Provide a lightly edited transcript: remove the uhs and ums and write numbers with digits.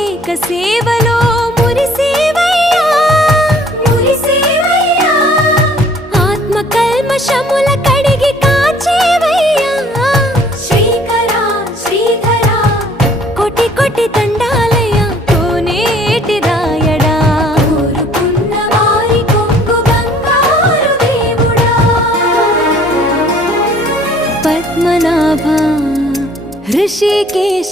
అభిషేక సేవలో మురిసేవయ్యా మురిసేవయ్యా ఆత్మ కల్మషముల కడిగి కాచేవయ్యా శ్రీకరా శ్రీధరా కోటి కోటి దండాలయ్యా కోనేటి రాయడా కోరుకున్న వారి కొంగు బంగారు దేవుడా పద్మనాభ ऋषिकेश